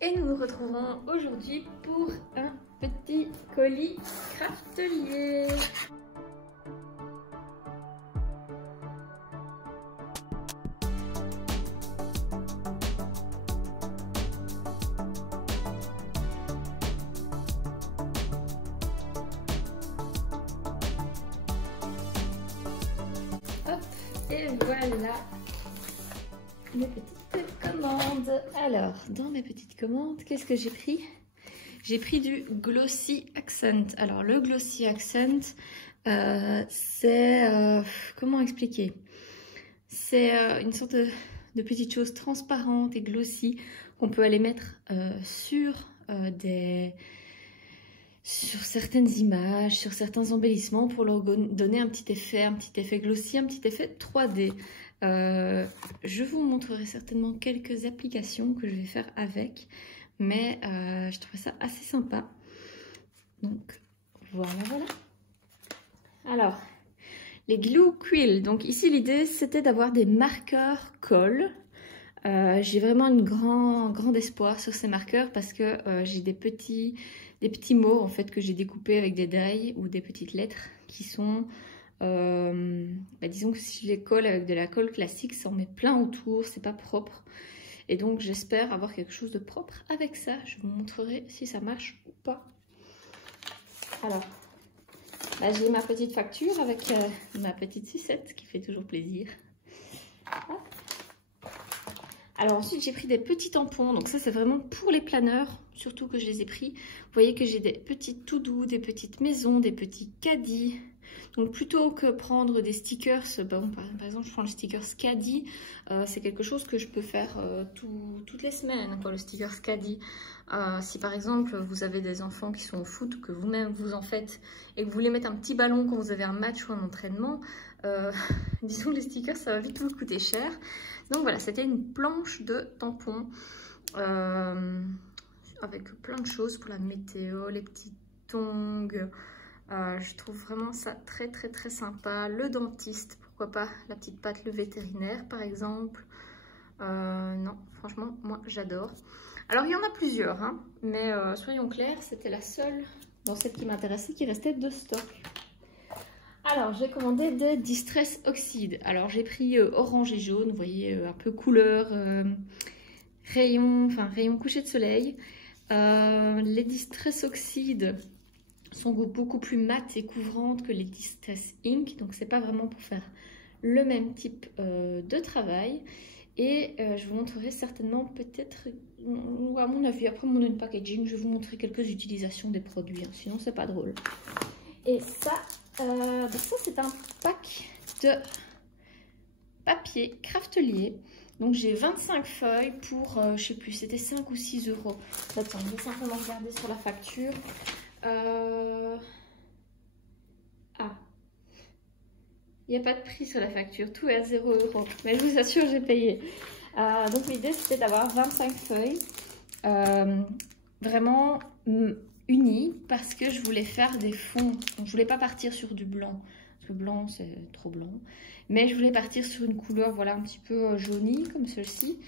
Et nous nous retrouverons aujourd'hui pour un petit colis Craftelier. Hop, et voilà mes petites commandes. Alors, dans mes petites commandes, qu'est-ce que j'ai pris? J'ai pris du Glossy Accent. Alors, le Glossy Accent, c'est... comment expliquer? C'est une sorte de petite chose transparente et glossy qu'on peut aller mettre sur certaines images, sur certains embellissements pour leur donner un petit effet glossy, un petit effet 3D. Je vous montrerai certainement quelques applications que je vais faire avec, mais je trouve ça assez sympa. Donc voilà. Alors, les Glue Quill. Donc ici l'idée c'était d'avoir des marqueurs colle. J'ai vraiment un grand espoir sur ces marqueurs parce que j'ai des petits mots en fait que j'ai découpés avec des die ou des petites lettres qui sont disons que si je les colle avec de la colle classique, ça en met plein autour, c'est pas propre. Et donc j'espère avoir quelque chose de propre avec ça. Je vous montrerai si ça marche ou pas. Alors, là j'ai ma petite facture avec ma petite sucette qui fait toujours plaisir. Hop. Alors ensuite j'ai pris des petits tampons, donc ça c'est vraiment pour les planeurs, surtout que je les ai pris. Vous voyez que j'ai des petites tout doux, des petites maisons, des petits caddies. Donc plutôt que prendre des stickers, bon, par exemple je prends le sticker Caddy, c'est quelque chose que je peux faire toutes les semaines, quoi, le sticker Caddy. Si par exemple vous avez des enfants qui sont au foot ou que vous-même vous en faites et que vous voulez mettre un petit ballon quand vous avez un match ou un entraînement, disons les stickers ça va vite vous coûter cher. Donc voilà, c'était une planche de tampons avec plein de choses pour la météo, les petits tongs. Je trouve vraiment ça très sympa. Le dentiste, pourquoi pas la petite patte, le vétérinaire par exemple. Non, franchement, moi j'adore. Alors il y en a plusieurs, hein, mais soyons clairs, c'était la seule dans celle qui m'intéressait qui restait de stock. Alors j'ai commandé des Distress Oxide. Alors j'ai pris orange et jaune, vous voyez, un peu couleur rayon coucher de soleil. Les Distress Oxide sont beaucoup plus mates et couvrantes que les Distress Ink, donc c'est pas vraiment pour faire le même type de travail. Et je vous montrerai certainement peut-être, ou à mon avis, après mon unpackaging, je vais vous montrer quelques utilisations des produits, hein, sinon c'est pas drôle. Et ça, c'est un pack de papier Craftelier. Donc j'ai 25 feuilles pour, je sais plus, c'était 5 ou 6 euros. Attends, je vais simplement regarder sur la facture. Il n'y a pas de prix sur la facture, tout est à 0 €. Mais je vous assure, j'ai payé. Donc l'idée c'était d'avoir 25 feuilles vraiment unies parce que je voulais faire des fonds. Donc, je voulais pas partir sur du blanc, parce que blanc c'est trop blanc. Mais je voulais partir sur une couleur voilà, un petit peu jaunie comme celle-ci.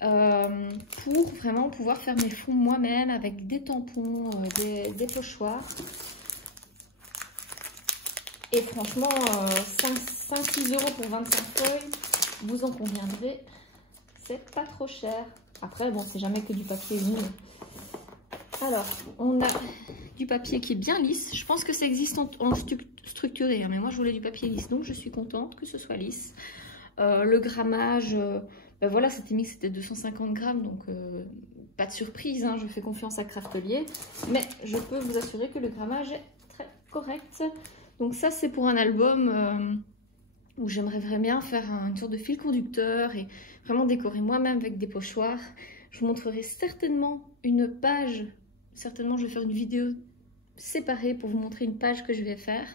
Pour vraiment pouvoir faire mes fonds moi-même avec des tampons, des pochoirs. Et franchement, 5-6 € pour 25 feuilles, vous en conviendrez, c'est pas trop cher. Après, bon, c'est jamais que du papier uni. Alors, on a du papier qui est bien lisse. Je pense que ça existe en structuré, hein, mais moi je voulais du papier lisse, donc je suis contente que ce soit lisse. Le grammage, ben voilà, c'était mis que c'était 250 grammes, donc pas de surprise, hein, je fais confiance à Craftelier. Mais je peux vous assurer que le grammage est très correct. Donc ça c'est pour un album où j'aimerais vraiment bien faire une sorte de fil conducteur et vraiment décorer moi-même avec des pochoirs. Je vous montrerai certainement une page, certainement je vais faire une vidéo séparée pour vous montrer une page que je vais faire.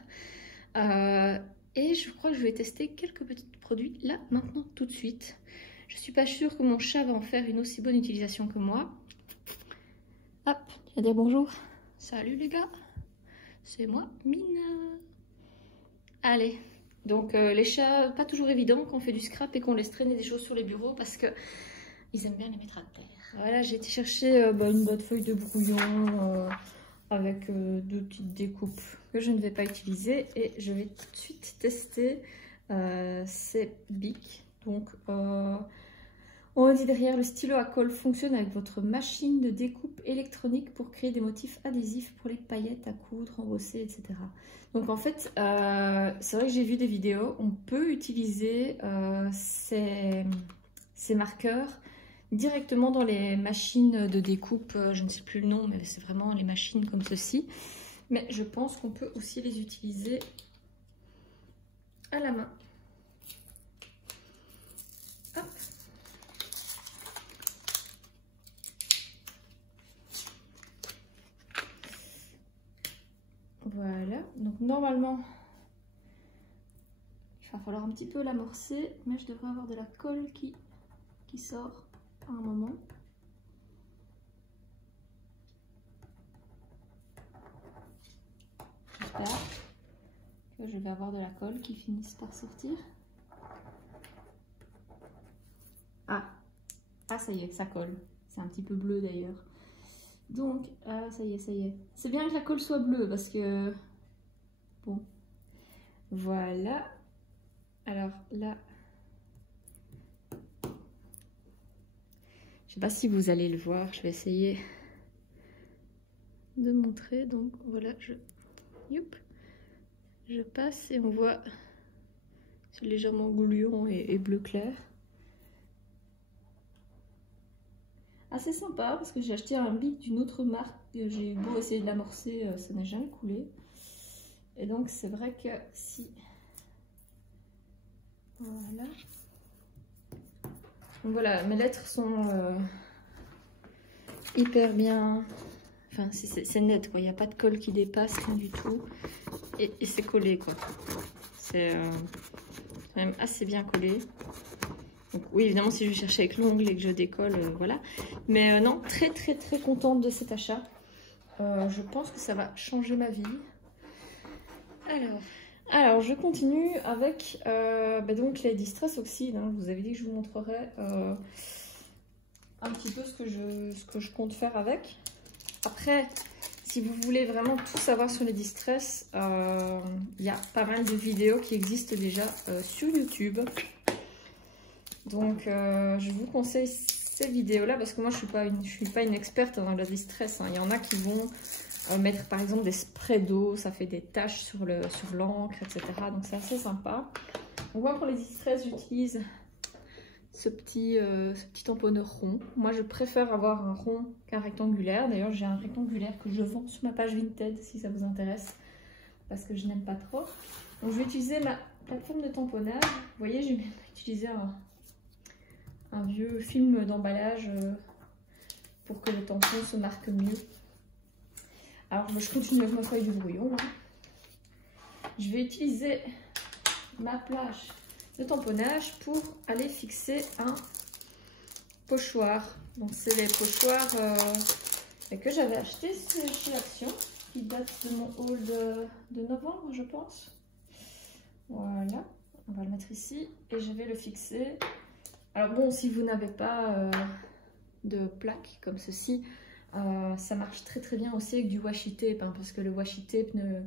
Et je crois que je vais tester quelques petits produits là, maintenant, tout de suite. Je suis pas sûre que mon chat va en faire une aussi bonne utilisation que moi. Hop, tu vas dire bonjour. Salut les gars, c'est moi, Mina. Allez, donc les chats, pas toujours évident quand on fait du scrap et qu'on laisse traîner des choses sur les bureaux parce que ils aiment bien les mettre à terre. Voilà, j'ai été chercher une boîte feuille de brouillon avec 2 petites découpes que je ne vais pas utiliser. Et je vais tout de suite tester ces bics. Donc, on dit derrière, le stylo à colle fonctionne avec votre machine de découpe électronique pour créer des motifs adhésifs pour les paillettes à coudre, embosser, etc. Donc en fait, c'est vrai que j'ai vu des vidéos, on peut utiliser ces marqueurs directement dans les machines de découpe, je ne sais plus le nom, mais c'est vraiment les machines comme ceci. Mais je pense qu'on peut aussi les utiliser à la main. Hop. Voilà, donc normalement, il va falloir un petit peu l'amorcer, mais je devrais avoir de la colle qui sort à un moment. J'espère que je vais avoir de la colle qui finisse par sortir. Ah, ça y est, ça colle. C'est un petit peu bleu d'ailleurs. Donc, ça y est, ça y est. C'est bien que la colle soit bleue parce que... Bon, voilà. Alors là... Je sais pas si vous allez le voir, je vais essayer de montrer. Donc voilà, je passe et on voit c'est légèrement goulion et bleu clair. Assez sympa parce que j'ai acheté un bic d'une autre marque. J'ai beau essayer de l'amorcer, ça n'a jamais coulé. Et donc c'est vrai que si... Voilà. Donc voilà, mes lettres sont hyper bien... Enfin, c'est net, quoi. Il n'y a pas de colle qui dépasse, rien du tout. Et c'est collé, quoi. C'est quand même assez bien collé. Donc oui, évidemment, si je cherche avec l'ongle et que je décolle, voilà. Mais non, très contente de cet achat. Je pense que ça va changer ma vie. Alors je continue avec donc les Distress Oxide. Hein. Je vous avais dit que je vous montrerais un petit peu ce que je compte faire avec. Après, si vous voulez vraiment tout savoir sur les Distress, il y a pas mal de vidéos qui existent déjà sur YouTube. Donc je vous conseille ces vidéos-là parce que moi je suis pas une experte dans la Distress. Hein. Il y en a qui vont mettre par exemple des sprays d'eau, ça fait des taches sur l'encre, etc. Donc c'est assez sympa. Donc moi pour les Distress j'utilise ce petit tamponneur rond. Moi je préfère avoir un rond qu'un rectangulaire. D'ailleurs j'ai un rectangulaire que je vends sur ma page Vinted si ça vous intéresse. Parce que je n'aime pas trop. Donc je vais utiliser ma plateforme de tamponnage. Vous voyez, j'ai même utilisé un vieux film d'emballage pour que le tampon se marque mieux. Alors je continue avec ma feuille de brouillon. Hein. Je vais utiliser ma plage de tamponnage pour aller fixer un pochoir. Donc c'est les pochoirs que j'avais acheté chez Action, qui date de mon haul de novembre, je pense. Voilà, on va le mettre ici et je vais le fixer. Alors bon, si vous n'avez pas de plaque comme ceci, ça marche très bien aussi avec du washi tape, hein, parce que le washi tape ne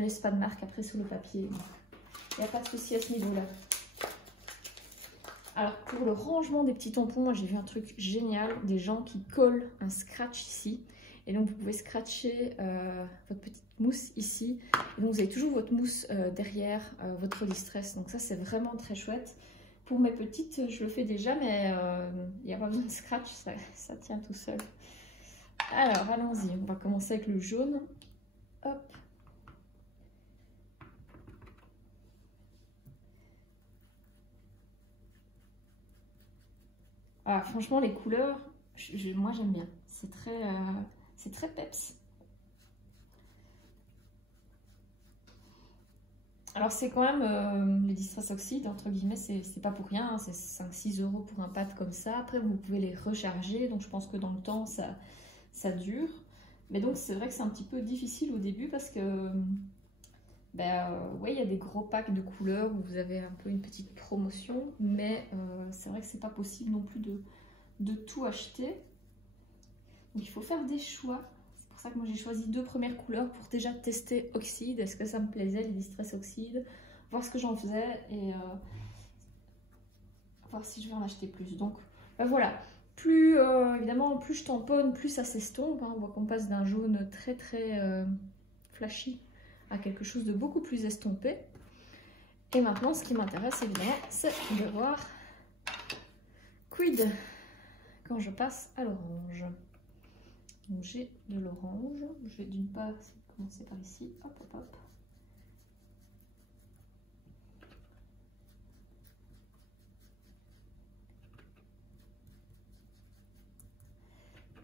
laisse pas de marque après sur le papier. Il n'y a pas de souci à ce niveau-là. Alors pour le rangement des petits tampons, moi j'ai vu un truc génial, des gens qui collent un scratch ici. Et donc vous pouvez scratcher votre petite mousse ici. Et donc vous avez toujours votre mousse derrière votre Distress. Donc ça c'est vraiment très chouette. Pour mes petites, je le fais déjà, mais il n'y a pas besoin de scratch, ça tient tout seul. Alors allons-y, on va commencer avec le jaune. Hop. Ah, franchement les couleurs, moi j'aime bien. C'est très peps. Alors c'est quand même les Distress Oxide, entre guillemets, c'est pas pour rien, hein, c'est 5-6 € pour un pad comme ça. Après vous pouvez les recharger, donc je pense que dans le temps ça dure. Mais donc c'est vrai que c'est un petit peu difficile au début parce que ouais, il y a des gros packs de couleurs où vous avez un peu une petite promotion, mais c'est vrai que c'est pas possible non plus de tout acheter. il faut faire des choix. C'est pour ça que moi j'ai choisi 2 premières couleurs pour déjà tester Oxide. Est-ce que ça me plaisait, les Distress Oxide, voir ce que j'en faisais et voir si je vais en acheter plus. Donc voilà, plus évidemment plus je tamponne, plus ça s'estompe. Hein. On voit qu'on passe d'un jaune très flashy à quelque chose de beaucoup plus estompé. Et maintenant ce qui m'intéresse évidemment c'est de voir quid quand je passe à l'orange. Donc j'ai de l'orange, je vais d'une part commencer par ici, hop hop hop.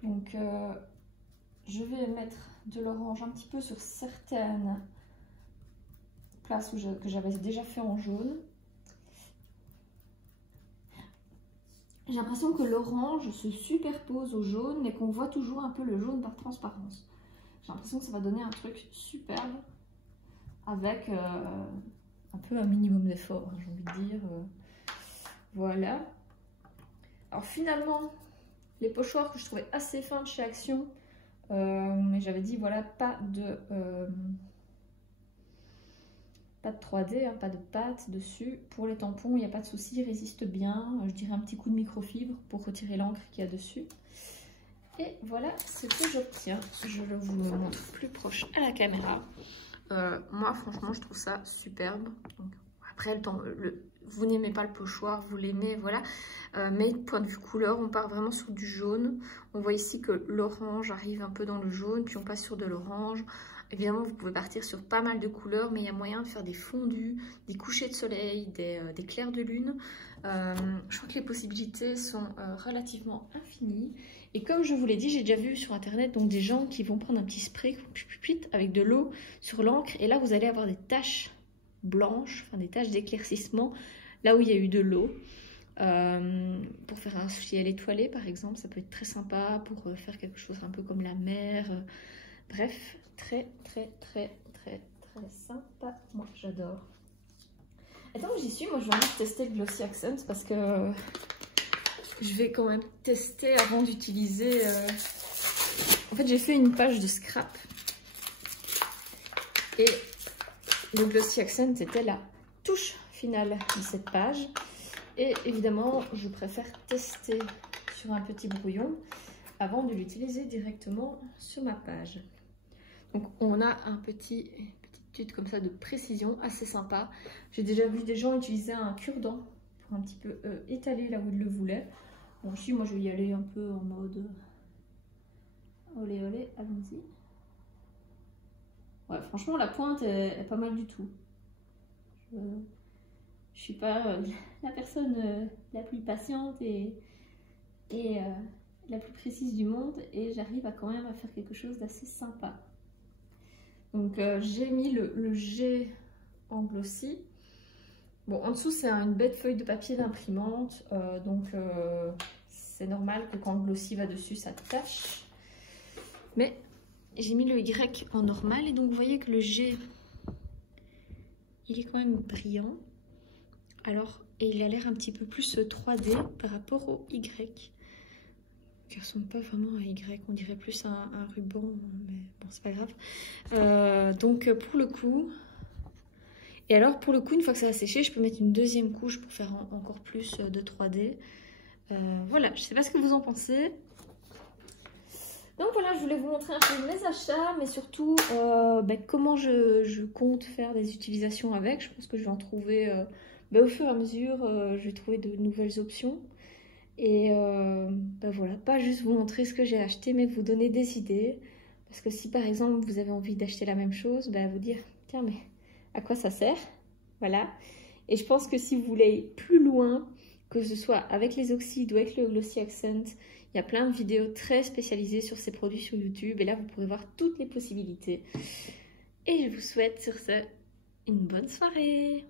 Donc je vais mettre de l'orange un petit peu sur certaines places que j'avais déjà fait en jaune. J'ai l'impression que l'orange se superpose au jaune, mais qu'on voit toujours un peu le jaune par transparence. J'ai l'impression que ça va donner un truc superbe avec un peu un minimum d'effort, hein, j'ai envie de dire. Voilà. Alors finalement, les pochoirs que je trouvais assez fins de chez Action, mais j'avais dit voilà, pas de 3D, hein, pas de pâte dessus. Pour les tampons, il n'y a pas de souci, ils résistent bien. Je dirais un petit coup de microfibre pour retirer l'encre qu'il y a dessus. Et voilà ce que j'obtiens. Je vous le montre plus proche à la caméra. Moi, franchement, je trouve ça superbe. Donc, après, vous n'aimez pas le pochoir, vous l'aimez, voilà. Mais point de vue couleur, on part vraiment sur du jaune. On voit ici que l'orange arrive un peu dans le jaune, puis on passe sur de l'orange. Évidemment, vous pouvez partir sur pas mal de couleurs, mais il y a moyen de faire des fondus, des couchers de soleil, des clairs de lune. Je crois que les possibilités sont relativement infinies. Et comme je vous l'ai dit, j'ai déjà vu sur internet donc des gens qui vont prendre un petit spray avec de l'eau sur l'encre. Et là, vous allez avoir des taches blanches, enfin des taches d'éclaircissement, là où il y a eu de l'eau. Pour faire un ciel étoilé, par exemple, ça peut être très sympa. Pour faire quelque chose un peu comme la mer. Bref, très sympa. Moi, j'adore. Et tant que j'y suis, moi, je vais envie de tester le Glossy Accents parce que je vais quand même tester avant d'utiliser. En fait, j'ai fait une page de scrap et le Glossy Accent était la touche finale de cette page. Et évidemment, je préfère tester sur un petit brouillon avant de l'utiliser directement sur ma page. Donc on a une petite tuile comme ça de précision assez sympa. J'ai déjà vu des gens utiliser un cure-dent pour un petit peu étaler là où ils le voulaient. Bon, ici moi je vais y aller un peu en mode olé olé, allons-y. Ouais, franchement la pointe est pas mal du tout. Je suis pas la personne la plus patiente et la plus précise du monde, et j'arrive quand même à faire quelque chose d'assez sympa. Donc j'ai mis le G en glossy. Bon, en dessous c'est une bête feuille de papier d'imprimante, donc c'est normal que quand le glossy va dessus ça tâche. Mais j'ai mis le Y en normal, et donc vous voyez que le G il est quand même brillant. Alors, et il a l'air un petit peu plus 3D par rapport au Y, qui ressemble pas vraiment à Y, on dirait plus un ruban, mais bon, c'est pas grave. Donc pour le coup, et alors pour le coup, une fois que ça a séché, je peux mettre une deuxième couche pour faire encore plus de 3D. Voilà, je sais pas ce que vous en pensez. Donc voilà, je voulais vous montrer un peu mes achats, mais surtout comment je compte faire des utilisations avec. Je pense que je vais en trouver au fur et à mesure, je vais trouver de nouvelles options. Et voilà, pas juste vous montrer ce que j'ai acheté, mais vous donner des idées. Parce que si par exemple vous avez envie d'acheter la même chose, vous dire tiens, mais à quoi ça sert? Voilà. Et je pense que si vous voulez aller plus loin, que ce soit avec les oxydes ou avec le Glossy Accent, il y a plein de vidéos très spécialisées sur ces produits sur YouTube. Et là, vous pourrez voir toutes les possibilités. Et je vous souhaite sur ce une bonne soirée.